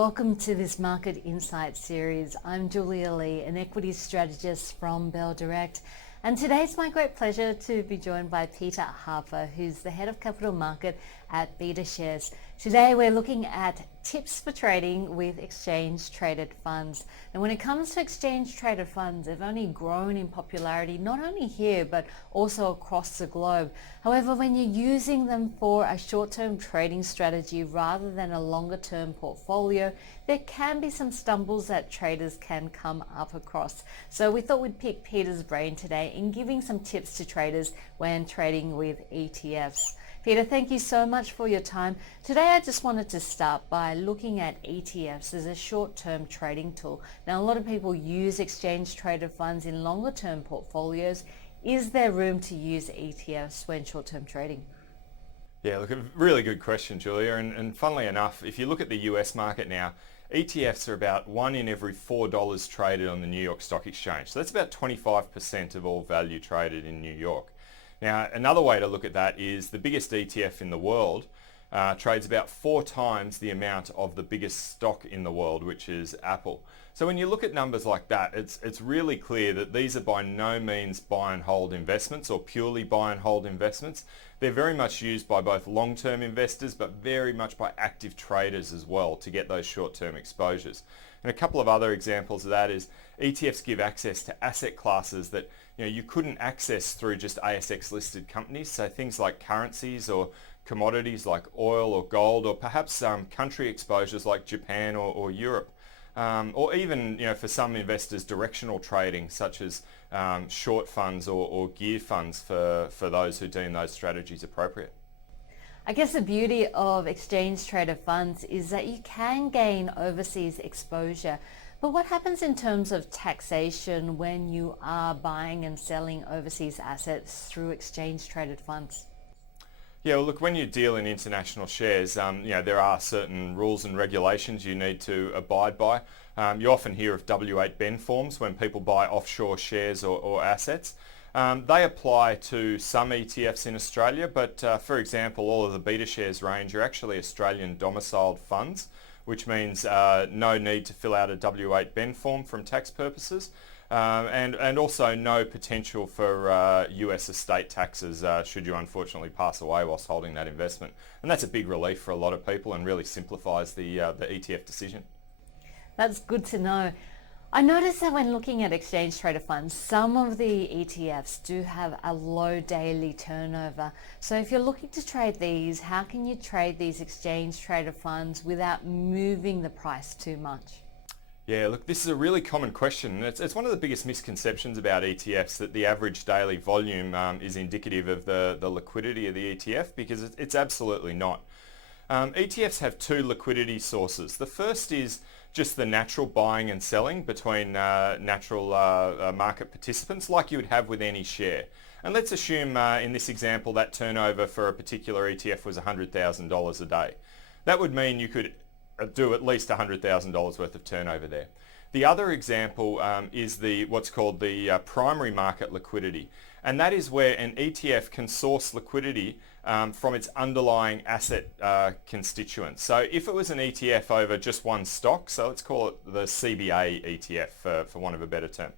Welcome to this Market Insight series. I'm Julia Lee, an equity strategist from Bell Direct, and today it's my great pleasure to be joined by Peter Harper, who's the head of capital market at BetaShares. Today we're looking at tips for trading with exchange traded funds. And when it comes to exchange traded funds, they've only grown in popularity, not only here, but also across the globe. However, when you're using them for a short-term trading strategy rather than a longer-term portfolio, there can be some stumbles that traders can come up across. So we thought we'd pick Peter's brain today in giving some tips to traders when trading with ETFs. Peter, thank you so much for your time. Today I just wanted to start by looking at ETFs as a short-term trading tool. Now, a lot of people use exchange traded funds in longer-term portfolios. Is there room to use ETFs when short-term trading? Yeah, look, a really good question, Julia. And funnily enough, if you look at the US market now, ETFs are about $1 in every $4 traded on the New York Stock Exchange. So that's about 25% of all value traded in New York. Now, another way to look at that is the biggest ETF in the world trades about 4 times the amount of the biggest stock in the world, which is Apple. So when you look at numbers like that, it's really clear that these are by no means buy and hold investments or purely buy and hold investments. They're very much used by both long-term investors, but very much by active traders as well to get those short-term exposures. And a couple of other examples of that is ETFs give access to asset classes that you couldn't access through just ASX listed companies. So things like currencies or commodities like oil or gold, or perhaps country exposures like Japan or Europe. Or even, for some investors, directional trading such as short funds or gear funds for those who deem those strategies appropriate. I guess the beauty of exchange traded funds is that you can gain overseas exposure. But what happens in terms of taxation when you are buying and selling overseas assets through exchange traded funds? Yeah, well, look, when you deal in international shares, there are certain rules and regulations you need to abide by. You often hear of W8 Ben forms when people buy offshore shares or assets. They apply to some ETFs in Australia, but for example, all of the BetaShares range are actually Australian domiciled funds, which means no need to fill out a W8 Ben form from tax purposes, and also no potential for US estate taxes should you unfortunately pass away whilst holding that investment. And that's a big relief for a lot of people and really simplifies the ETF decision. That's good to know. I noticed that when looking at exchange traded funds, some of the ETFs do have a low daily turnover. So if you're looking to trade these, how can you trade these exchange traded funds without moving the price too much? Yeah, look, this is a really common question. It's one of the biggest misconceptions about ETFs, that the average daily volume is indicative of the liquidity of the ETF, because it's absolutely not. ETFs have 2 liquidity sources. The first is just the natural buying and selling between natural market participants, like you would have with any share. And let's assume in this example that turnover for a particular ETF was $100,000 a day. That would mean you could do at least $100,000 worth of turnover there. The other example is what's called the primary market liquidity, and that is where an ETF can source liquidity from its underlying asset constituents. So if it was an ETF over just one stock, so let's call it the CBA ETF for want of a better term,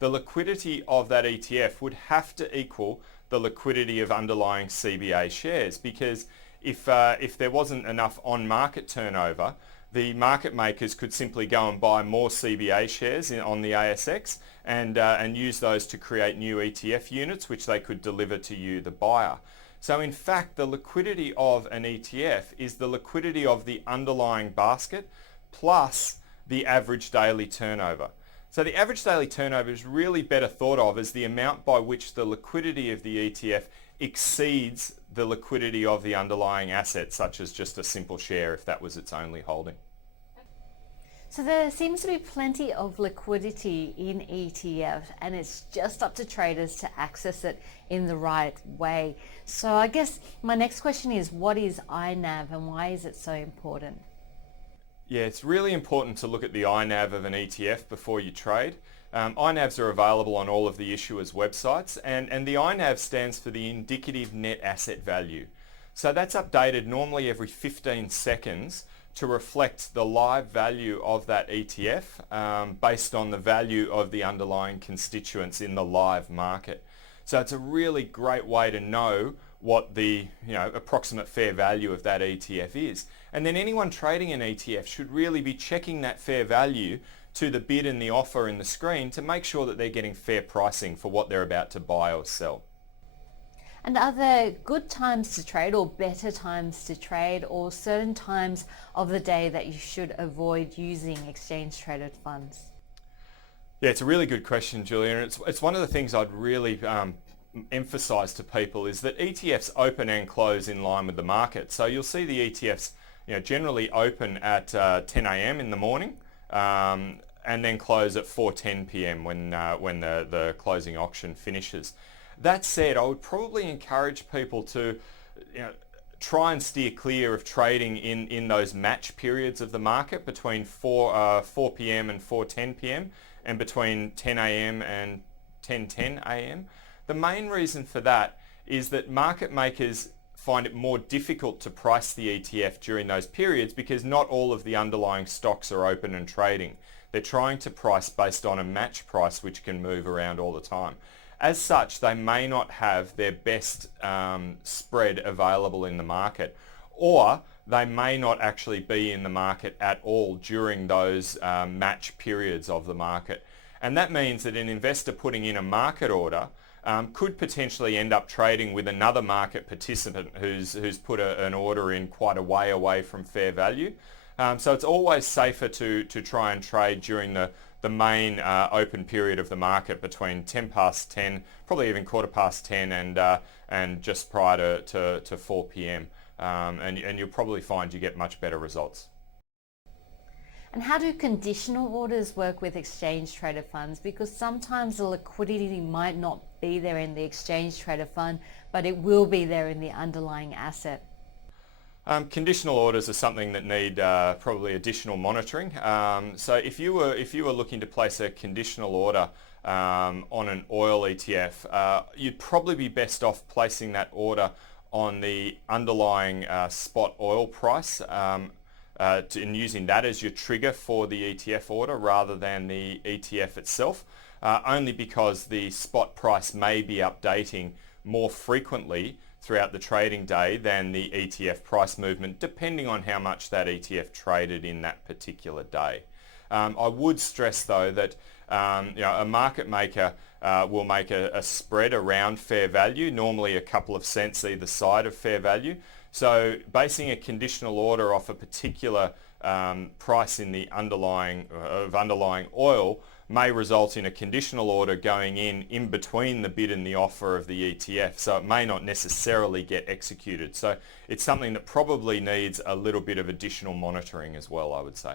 the liquidity of that ETF would have to equal the liquidity of underlying CBA shares, because if there wasn't enough on-market turnover, the market makers could simply go and buy more CBA shares on the ASX and use those to create new ETF units, which they could deliver to you, the buyer. So in fact, the liquidity of an ETF is the liquidity of the underlying basket plus the average daily turnover. So the average daily turnover is really better thought of as the amount by which the liquidity of the ETF exceeds the liquidity of the underlying asset, such as just a simple share if that was its only holding. So there seems to be plenty of liquidity in ETFs, and it's just up to traders to access it in the right way. So I guess my next question is, what is INAV and why is it so important? Yeah, it's really important to look at the INAV of an ETF before you trade. INAVs are available on all of the issuers' websites, and the INAV stands for the indicative net asset value. So that's updated normally every 15 seconds to reflect the live value of that ETF based on the value of the underlying constituents in the live market. So it's a really great way to know what the approximate fair value of that ETF is. And then anyone trading an ETF should really be checking that fair value to the bid and the offer in the screen to make sure that they're getting fair pricing for what they're about to buy or sell. And are there good times to trade or better times to trade, or certain times of the day that you should avoid using exchange traded funds? Yeah, it's a really good question, Julia, and it's one of the things I'd really emphasize to people is that ETFs open and close in line with the market. So you'll see the ETFs generally open at 10 a.m. in the morning and then close at 4:10 p.m. when the closing auction finishes. That said, I would probably encourage people to try and steer clear of trading in those match periods of the market between 4 p.m. and 4:10 p.m. and between 10 a.m. and 10:10 a.m. The main reason for that is that market makers find it more difficult to price the ETF during those periods because not all of the underlying stocks are open and trading. They're trying to price based on a match price which can move around all the time. As such, they may not have their best spread available in the market, or they may not actually be in the market at all during those match periods of the market. And that means that an investor putting in a market order could potentially end up trading with another market participant who's put an order in quite a way away from fair value. So it's always safer to try and trade during the main open period of the market between 10 past 10, probably even 10:15 and just prior to 4 p.m. And you'll probably find you get much better results. And how do conditional orders work with exchange traded funds? Because sometimes the liquidity might not be there in the exchange traded fund, but it will be there in the underlying asset. Conditional orders are something that need probably additional monitoring. So if you were looking to place a conditional order on an oil ETF, you'd probably be best off placing that order on the underlying spot oil price and using that as your trigger for the ETF order rather than the ETF itself, only because the spot price may be updating more frequently throughout the trading day than the ETF price movement, depending on how much that ETF traded in that particular day. I would stress though that a market maker will make a spread around fair value, normally a couple of cents either side of fair value. So basing a conditional order off a particular price in the underlying oil may result in a conditional order going in between the bid and the offer of the ETF, so it may not necessarily get executed. So it's something that probably needs a little bit of additional monitoring as well, I would say.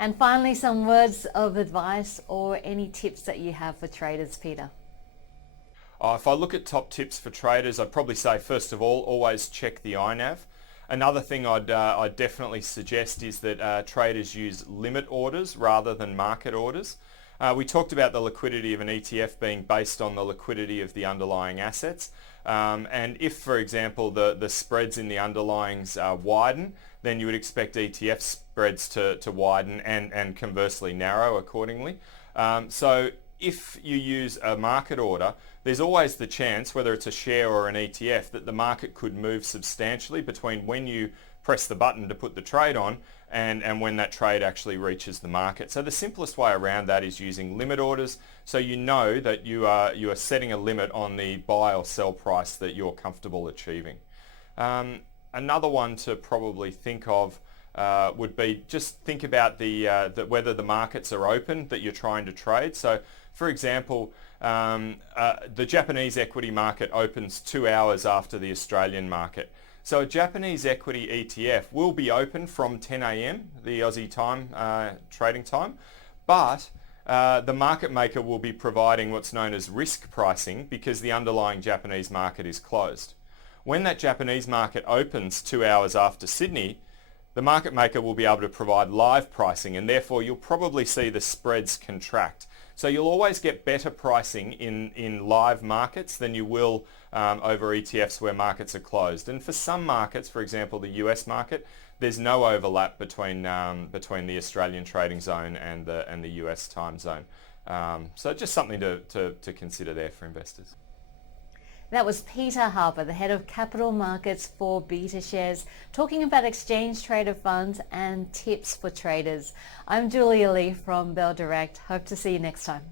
And finally, some words of advice or any tips that you have for traders, Peter. If I look at top tips for traders, I'd probably say first of all, always check the INAV. Another thing I'd definitely suggest is that traders use limit orders rather than market orders. We talked about the liquidity of an ETF being based on the liquidity of the underlying assets. And if, for example, the spreads in the underlyings widen, then you would expect ETF spreads to widen and conversely narrow accordingly. So if you use a market order, there's always the chance, whether it's a share or an ETF, that the market could move substantially between when you press the button to put the trade on and when that trade actually reaches the market. So the simplest way around that is using limit orders, so you know that you are setting a limit on the buy or sell price that you're comfortable achieving. Another one to probably think of would be just think about whether the markets are open that you're trying to trade. So for example, the Japanese equity market opens 2 hours after the Australian market. So a Japanese equity ETF will be open from 10 a.m, the Aussie time, trading time, but the market maker will be providing what's known as risk pricing because the underlying Japanese market is closed. When that Japanese market opens 2 hours after Sydney, the market maker will be able to provide live pricing, and therefore you'll probably see the spreads contract. So you'll always get better pricing in live markets than you will over ETFs where markets are closed. And for some markets, for example the US market, there's no overlap between the Australian trading zone and the US time zone. So just something to consider there for investors. That was Peter Harper, the head of capital markets for BetaShares, talking about exchange traded funds and tips for traders. I'm Julia Lee from Bell Direct. Hope to see you next time.